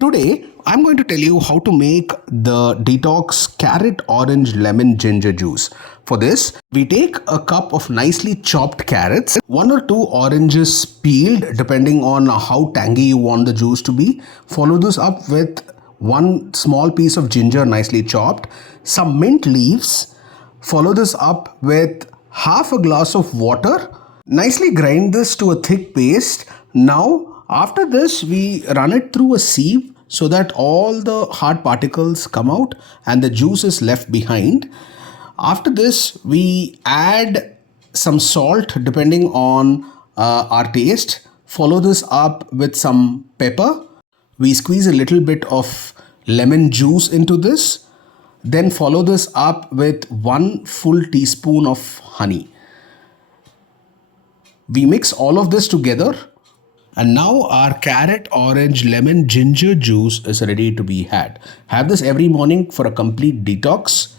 Today, I'm going to tell you how to make the Detox carrot orange lemon ginger juice. For this, we take a cup of nicely chopped carrots, one or two oranges peeled depending on how tangy you want the juice to be. Follow this up with one small piece of ginger nicely chopped, some mint leaves. Follow this up with half a glass of water. Nicely grind this to a thick paste. Now, after this, we run it through a sieve so that all the hard particles come out and the juice is left behind. After this, we add some salt depending on our taste. Follow this up with some pepper. We squeeze a little bit of lemon juice into this. Then follow this up with 1 full teaspoon of honey. We mix all of this together, and now our carrot, orange, lemon, ginger juice is ready to be had. Have this every morning for a complete detox.